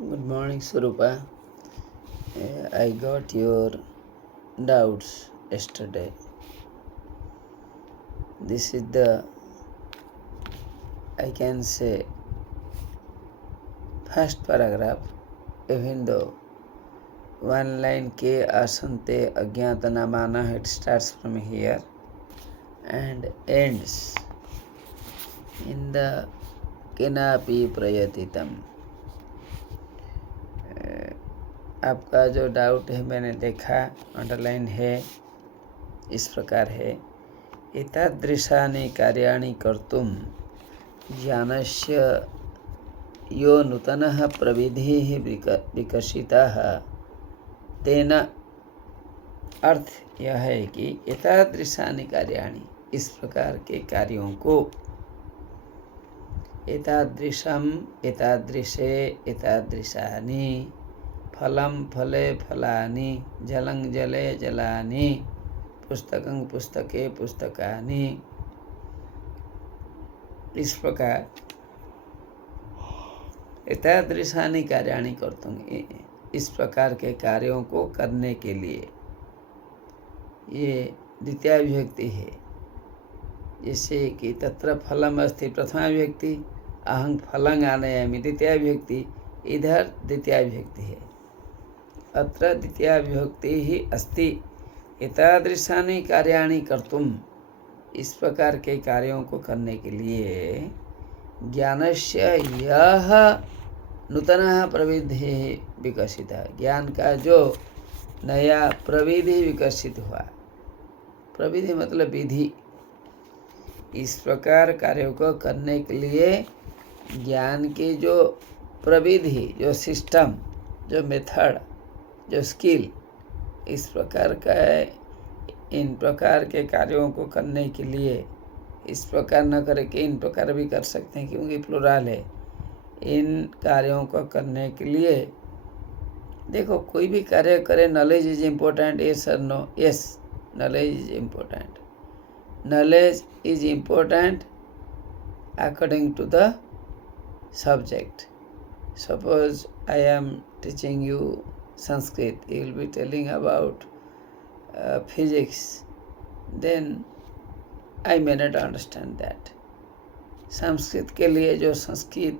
Good morning, Surupa. I got your doubts yesterday. This is the, I can say, first paragraph, even though one line K asante ajnatana mana, it starts from here and ends in the kenapi prayatitam. आपका जो doubt है मैंने देखा, underline है, इस प्रकार है। एतादृशानि कार्याणि कर्तुं ज्ञानस्य यो नूतनः प्रविधिः विकसितः तेन, अर्थ यह है कि एतादृशानि कार्याणि, इस प्रकार के कार्यों को, एतादृशम एतादृशे एतादृशानि, फलं फले फलानि, जलं जले जलानि, पुस्तकं पुस्तके पुस्तकानि, इस प्रकार एतादृशानि कार्याणि कर्तुं, इस प्रकार के कार्यों को करने के लिए, ये द्वितीय विभक्ति है। जैसे कि तत्र फलम अस्ति प्रथमा विभक्ति, अहं फलं आनयामि द्वितीय विभक्ति, इधर द्वितीय विभक्ति है। अत्र द्वितीय विभक्ति ही अस्ति। एतादृशानि कार्याणि कर्तुं, इस प्रकार के कार्यों को करने के लिए, ज्ञानस्य यह नूतनः प्रविधिः विकसितः, ज्ञान का जो नया प्रविधि विकसित हुआ, प्रविधि मतलब विधि, इस प्रकार कार्यों को करने के लिए ज्ञान की जो प्रविधि, जो सिस्टम, जो मेथड, जो स्किल, इस प्रकार का, इन प्रकार के कार्यों को करने के लिए, इस प्रकार न करके इन प्रकार भी कर सकते हैं क्योंकि प्लुरल है। इन कार्यों को करने के लिए, देखो कोई भी कार्य करे, नॉलेज इज इम्पोर्टेंट, यस और no? Yes, knowledge is important. Knowledge is important according to the subject. Suppose I am teaching you Sanskrit, you will be telling about physics, then I may not understand that. Sanskrit के लिए जो संस्कृत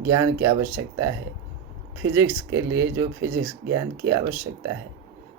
ज्ञान की आवश्यकता है, physics के लिए जो फिजिक्स ज्ञान की आवश्यकता है,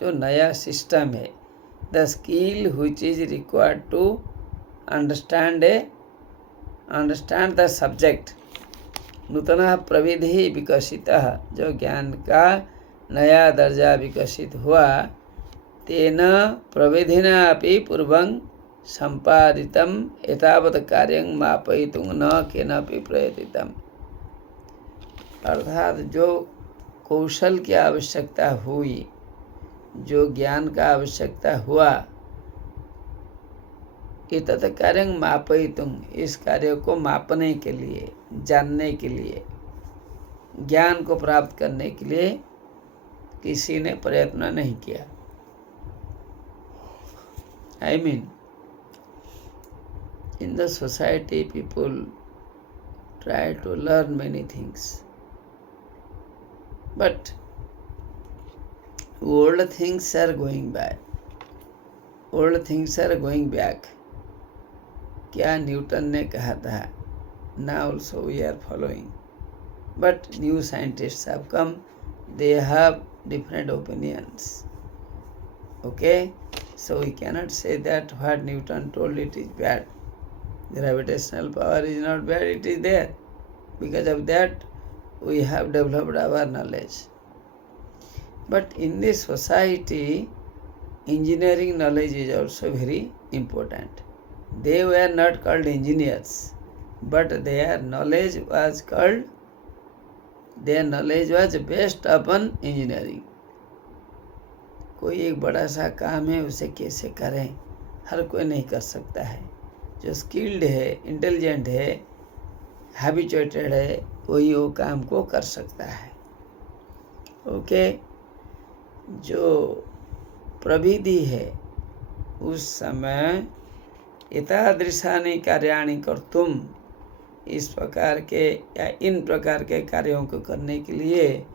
जो नया सिस्टम है, the skill which is required to understand the subject, नूतनः प्रविधि विकसितः, जो ज्ञान का नया दर्जा विकसित हुआ, तेन प्रविधिना अपि पूर्वं संपादितम् एतावत् कार्यं मापयितुं न केनापि प्रयतितम्। अर्थात जो कौशल की आवश्यकता हुई, जो ज्ञान का आवश्यकता हुआ, एतत् कार्यं मापयितुं, इस कार्य को मापने के लिए, जानने के लिए, ज्ञान को प्राप्त करने के लिए किसी ने प्रयत्न नहीं किया। I mean, in the society people try to learn many things, but old things are going back. Old things are going back. क्या न्यूटन ने कहा था, now also we are following. But new scientists have come, they have different opinions. Okay? So we cannot say that what Newton told it is bad. Gravitational power is not bad, it is there. Because of that, we have developed our knowledge. But in this society, engineering knowledge is also very important. They were not called engineers, but their knowledge was based upon engineering. कोई एक बड़ा सा काम है, उसे कैसे करें, हर कोई नहीं कर सकता है। जो स्किल्ड है, इंटेलिजेंट है, हैबिचुएटेड है, वही वो काम को कर सकता है। ओके? जो प्रविधि है, उस समय एतादृशानि कार्याणि कर्तुं, इस प्रकार के या इन प्रकार के कार्यों को करने के लिए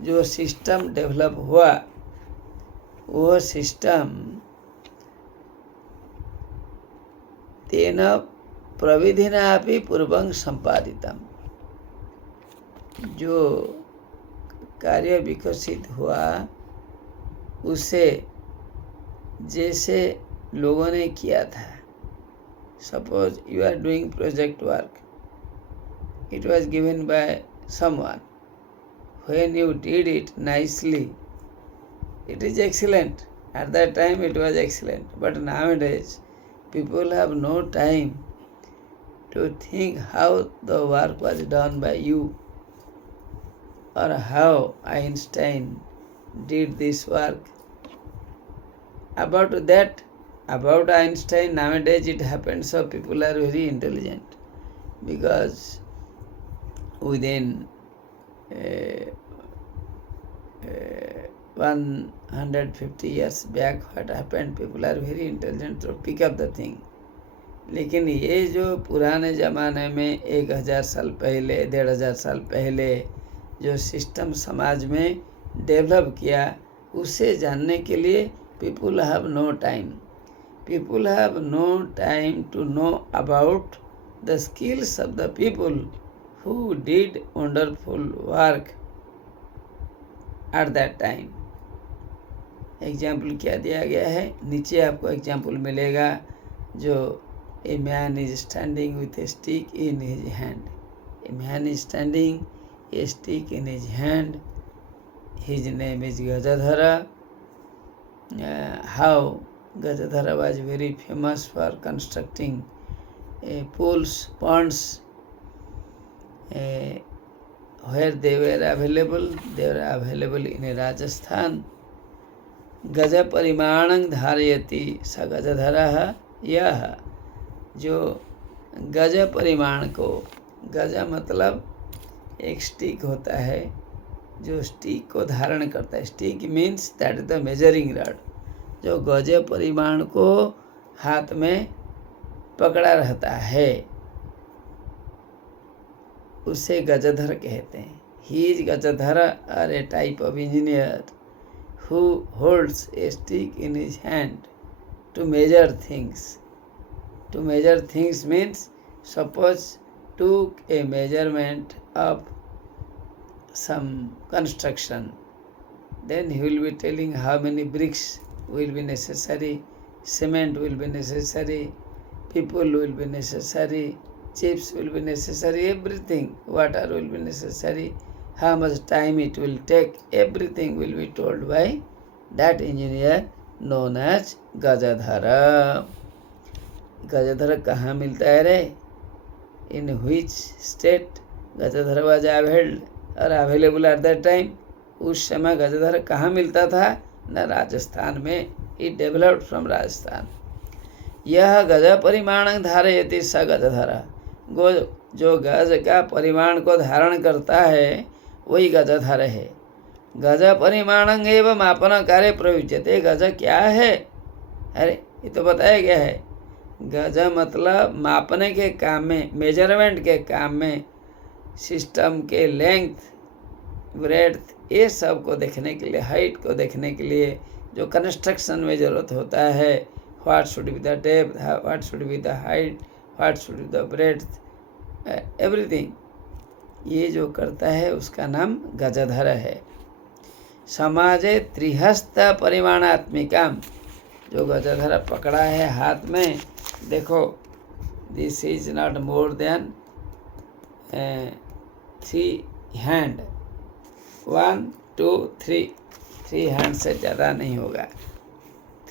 जो सिस्टम डेवलप हुआ, वो सिस्टम तेन प्रविधिना अपि पूर्वं संपादितम, जो कार्य विकसित हुआ उसे जैसे लोगों ने किया था. Suppose you are doing project work, it was given by someone. When you did it nicely, it is excellent. At that time it was excellent. But nowadays people have no time to think how the work was done by you, or how Einstein did this work. About Einstein, nowadays it happens so people are very intelligent, because within 150 years back what happened, people are very intelligent to pick up the thing. लेकिन ये जो पुराने ज़माने में 1000 साल पहले, 1500 साल पहले जो सिस्टम समाज में डेवलप किया, उसे जानने के लिए people have no time. People have no time to know about the skills of the people who did wonderful work at that time. Example क्या दिया गया है, नीचे आपको एग्जाम्पल मिलेगा. जो a man is standing with a stick in his hand. A man is standing a stick in his hand. His name is Gajadhara. How Gajadhara was very famous for constructing pools, ponds, where they were available. They were available in Rajasthan. गज परिमाणं धारयति स गजधरः. यह जो गज परिमाण को, गज मतलब एक स्टिक होता है जो स्टिक को धारण करता है. Stick means that is the measuring rod. जो गज परिमाण को हाथ में पकड़ा रहता है उसे गजधर कहते हैं. He is Gajadhar are a type of engineer who holds a stick in his hand to measure things. To measure things means, suppose took a measurement of some construction, then he will be telling how many bricks will be necessary, cement will be necessary, people will be necessary, chips will be necessary, everything, water will be necessary, how much time it will take, everything will be told by that engineer known as Gajadhara. Gajadhara कहाँ मिलता है रे? In which state Gajadhara was available at that time? उस समय गजधर कहाँ मिलता था? न राजस्थान में. He developed from Rajasthan. यह गज परिमाण धारयति स गजधर. जो गज का परिमाण को धारण करता है वही गजधर है. गज परिमाणं एवं मापन कार्य प्रयुज्यते. गज क्या है? अरे ये तो बताया गया है. गज मतलब मापने के काम में, मेजरमेंट के काम में, सिस्टम के लेंथ, ब्रेड्थ, ये सब को देखने के लिए, हाइट को देखने के लिए जो कंस्ट्रक्शन में ज़रूरत होता है, what should be the depth, what should be the height, what should be the breadth, everything, ये जो करता है उसका नाम गजधर है. समाजे त्रिहस्त परिमाणात्मिकाम. जो गजधर पकड़ा है हाथ में, देखो this is not more than 3 hand. 1 2 3. 3 hand से ज़्यादा नहीं होगा.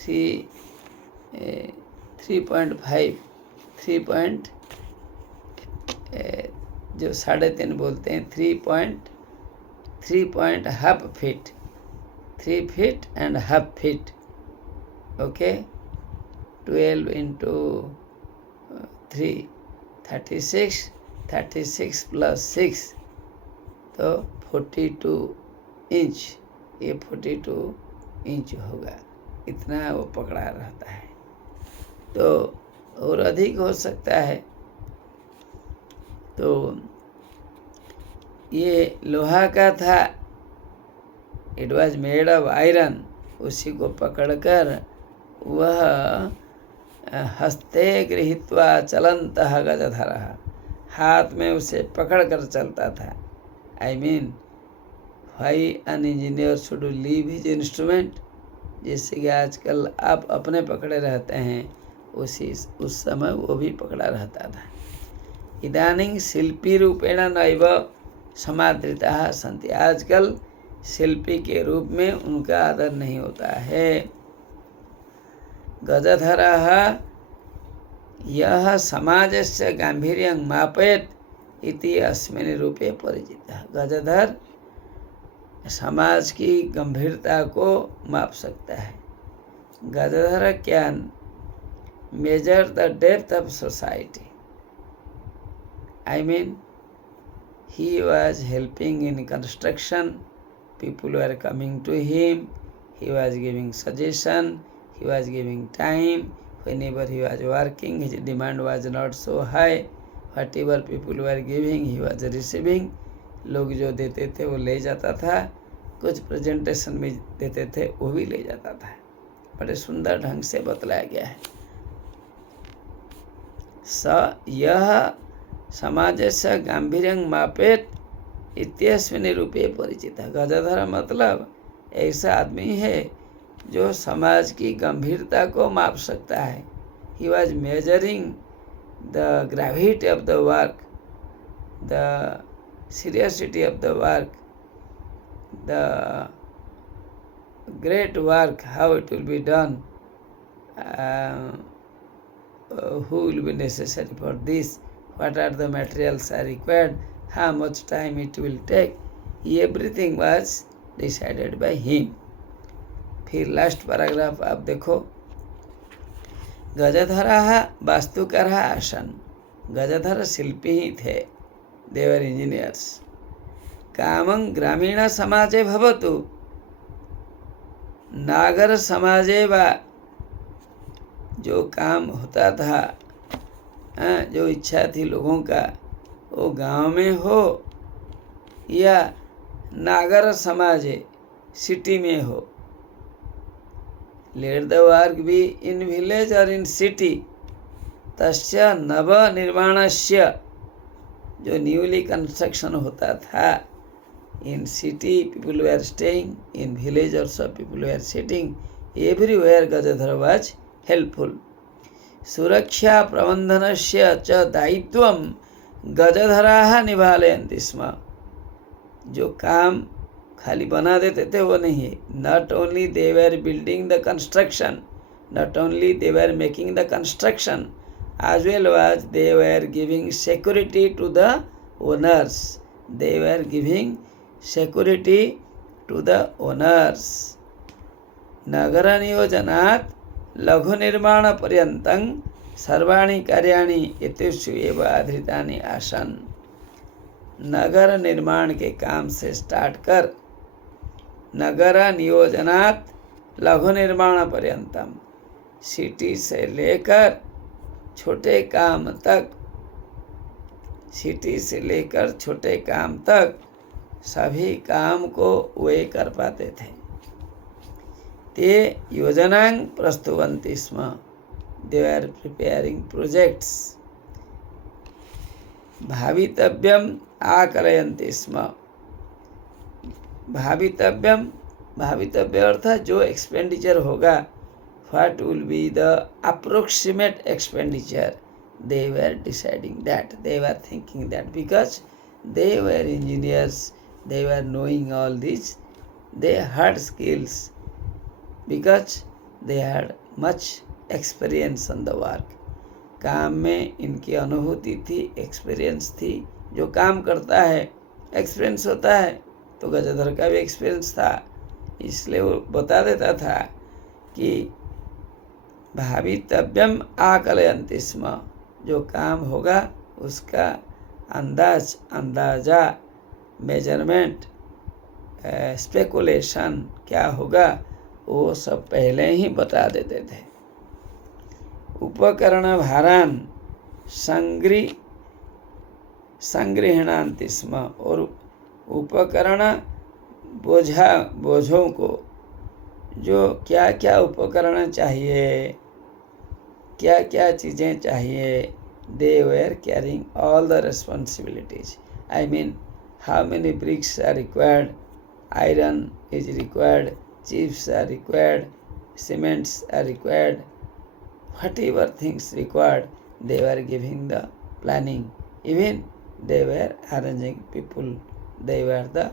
3.5 जो 3.5 बोलते हैं, 3.5 feet, 3 feet and half feet. Okay, 12 into 3, 36. 36 plus 6, तो 42 इंच. ये 42 इंच होगा. इतना वो पकड़ा रहता है. तो और अधिक हो सकता है. तो ये लोहा का था, it was made of iron. उसी को पकड़कर वह हस्ते गृहीत्वा चलन्तः गजधरः, हाथ में उसे पकड़ कर चलता था। I mean why an engineer should leave his instrument, जैसे कि आजकल आप अपने पकड़े रहते हैं, उस समय वो भी पकड़ा रहता था। इदानीं शिल्पी रूपेण नैव समादृताः सन्ति, आजकल शिल्पी के रूप में उनका आदर नहीं होता है। गजधरः यः समाजस्य गांभीर्यं मापयेत् इति अस्मिन् रूपे परिचितः। गजधर समाज की गंभीरता को माप सकता है। Gajadhar can measure the depth of society. I mean, he was helping in construction. People were coming to him. He was giving suggestion. He was giving time. Whenever he was working, his demand was not so high. Whatever people were giving, he was receiving. लोग जो देते थे वो ले जाता था, कुछ presentation में देते थे वो भी ले जाता था। बड़े सुंदर ढंग से बतलाया गया है। यह समाजस्य गांभीर्यं मापेत् इत्यस्मिन् रूपे परिचितः। गजधर मतलब ऐसा आदमी है जो समाज की गंभीरता को माप सकता है। He was measuring the gravity of the work, the seriousity of the work, the great work, how it will be done, who will be necessary for this, what are the materials are required, how much time it will take, everything was decided by him. फिर last paragraph आप देखो। गजधरः वास्तुकारः आसन्। गजधर शिल्पी ही थे, देवर engineers. कामं ग्रामीण समाजे भवतु नागर समाजे वा, जो काम होता था, जो इच्छा थी लोगों का, वो गांव में हो या नागर समाजे सिटी में हो। Let the work be in village और इन सिटी। तस्य नव निर्माणस्य, जो न्यूली कंस्ट्रक्शन होता था, in city people were staying, in village also people were sitting, everywhere Gajadhar was helpful. सुरक्षा प्रबंधनस्य च दायित्वं गजधराः निभालयन्ति स्म। जो काम खाली बना देते थे वो नहीं है। Not only they were building the construction, not only they were making the construction, as well as they were giving security to the owners. They were giving security to the owners. नगर नियोजनात् लघु निर्माण पर्यन्तं सर्वाणि कार्याणि एतेषु एव आधृतानि आसन्। नगर निर्माण के काम से स्टार्ट कर नगर नियोजनात् लघु निर्माण पर्यन्तं, सिटी से लेकर छोटे काम तक, सिटी से लेकर छोटे काम तक सभी काम को वे कर पाते थे। ते योजनां प्रस्तुवन्ति स्म, दे आर प्रिपेयरिंग प्रोजेक्ट्स। भावितव्यम आकलयन्ति स्म। भावितव्य अर्थात जो एक्सपेंडिचर होगा, what will be the approximate expenditure, they were deciding that, they were thinking that, because they were engineers, they were knowing all this, they had skills, because they had much experience on the work. काम में इनकी अनुभूति थी, experience थी। जो काम करता है एक्सपीरियंस होता है, तो गजधर का भी एक्सपीरियंस था, इसलिए वो बता देता था कि भावितव्यम आकलयन्ति स्म। जो काम होगा उसका अंदाजा, मेजरमेंट, स्पेकुलेशन क्या होगा, वो सब पहले ही बता देते थे। उपकरण भारान संगृह्णान्ति स्म, और उपकरण बोझों को, जो क्या क्या उपकरण चाहिए, क्या क्या चीज़ें चाहिए, they were carrying all the responsibilities. I mean, how many bricks are required, iron is required, chips are required, cements are required, whatever things required, they were giving the planning. Even they were arranging people. They were the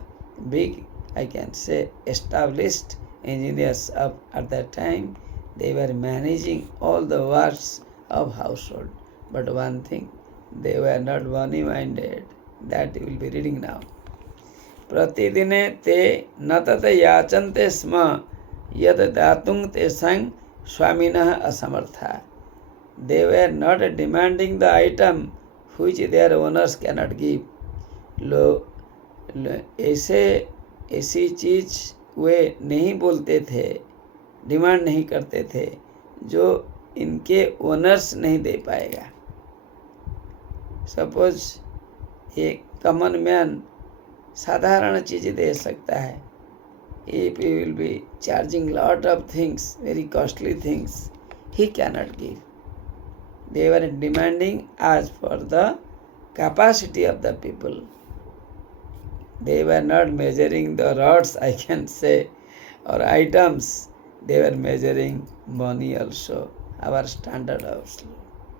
big, I can say, established engineers at that time. They were managing all the works of household. But one thing, they were not money minded. That you will be reading now. प्रतिदिने ते न तत् याचन्ते स्म यद दातुं तेषां स्वामिनः असमर्था. They were not demanding the item which their owners cannot give. ऐसी चीज वे नहीं बोलते थे, डिमांड नहीं करते थे, जो इनके ओनर्स नहीं दे पाएगा. सपोज एक कॉमन मैन साधारण चीज़ें दे सकता है. If he will be charging lot of things, very costly things, he cannot give. They were demanding as per the capacity of the people. They were not measuring the rods, I can say, or items. They were measuring money also, our standard also.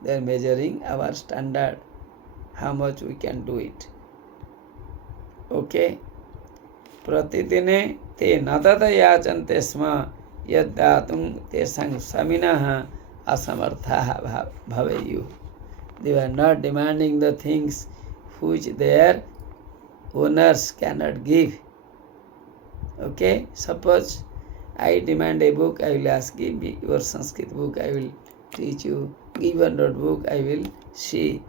They are measuring our standard, how much we can do it. Okay? प्रतिदिने ते न तत् याचन्ते स्म यद् दातुं तेषां स्वामिनः असमर्थाः भवेयुः. They were not demanding the things which their owners cannot give. Okay? Suppose I demand a book, I will ask, give me your Sanskrit book, I will teach you. Give your notebook, I will see.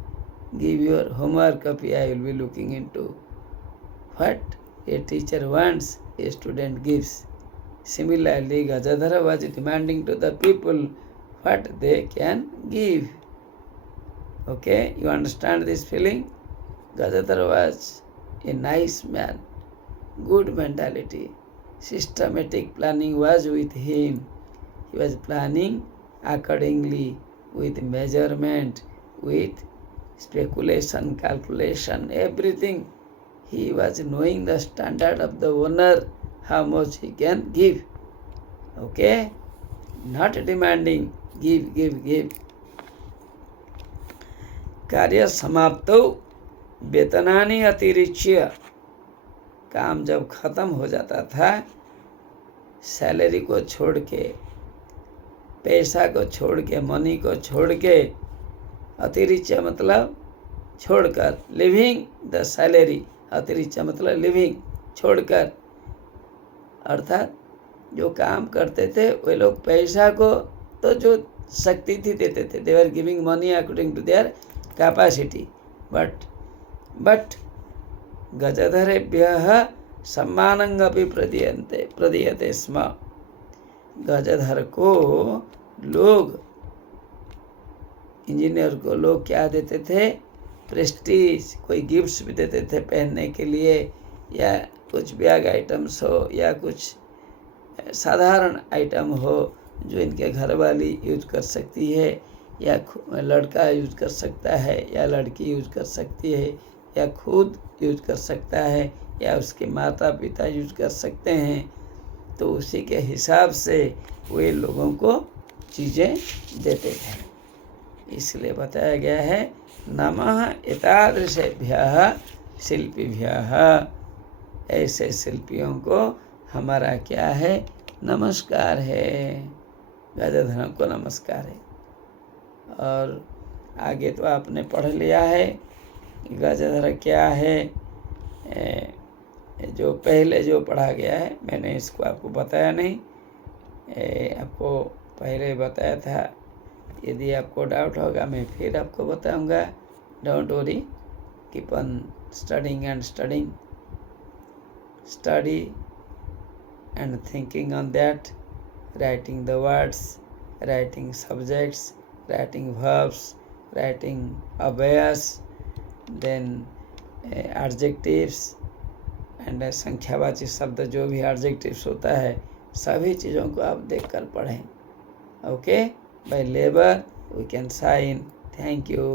Give your homework copy, I will be looking into. What a teacher wants, a student gives. Similarly, Gajadhara was demanding to the people what they can give. Okay, you understand this feeling? Gajadhara was a nice man, good mentality. Systematic planning was with him. He was planning accordingly, with measurement, with speculation, calculation, everything. He was knowing the standard of the owner, how much he can give. Okay? Not demanding, give, give, give. कार्य समाप्तो वेतनानि अतिरिच्य, काम जब खत्म हो जाता था, salary को छोड़ के, पैसा को छोड़ के, मनी को छोड़ के, अतिरिच्य मतलब छोड़कर, लिविंग द सैलरी, अतिरिच्य मतलब लिविंग, छोड़कर, अर्थात जो काम करते थे वे लोग पैसा को तो जो शक्ति थी देते थे. They are giving money according to their capacity. But गजधरेभ्यः सम्मानमपि प्रदीयते स्म. गजधर को लोग, इंजीनियर को लोग क्या देते थे? प्रेस्टीज, कोई गिफ्ट्स भी देते थे पहनने के लिए, या कुछ बैग आइटम्स हो, या कुछ साधारण आइटम हो जो इनके घर वाली यूज कर सकती है, या लड़का यूज कर सकता है, या लड़की यूज कर सकती है, या खुद यूज कर सकता है, या उसके माता पिता यूज कर सकते हैं. तो उसी के हिसाब से वे लोगों को चीज़ें देते थे. इसलिए बताया गया है नमः एतादृशेभ्यः शिल्पीभ्यः. ऐसे शिल्पियों को हमारा क्या है? नमस्कार है. गजधर को नमस्कार है. और आगे तो आपने पढ़ लिया है गजधर क्या है. जो पहले जो पढ़ा गया है, मैंने इसको आपको बताया नहीं, आपको पहले बताया था. यदि आपको डाउट होगा मैं फिर आपको बताऊंगा. Don't worry, keep on studying and studying. Study and thinking on that, writing the words, writing subjects, writing verbs, writing obvious, then adjectives and संख्यावाची शब्द जो भी एडजेक्टिव्स होता है सभी चीज़ों को आप देखकर पढ़ें. Okay, by labour we can sign. Thank you.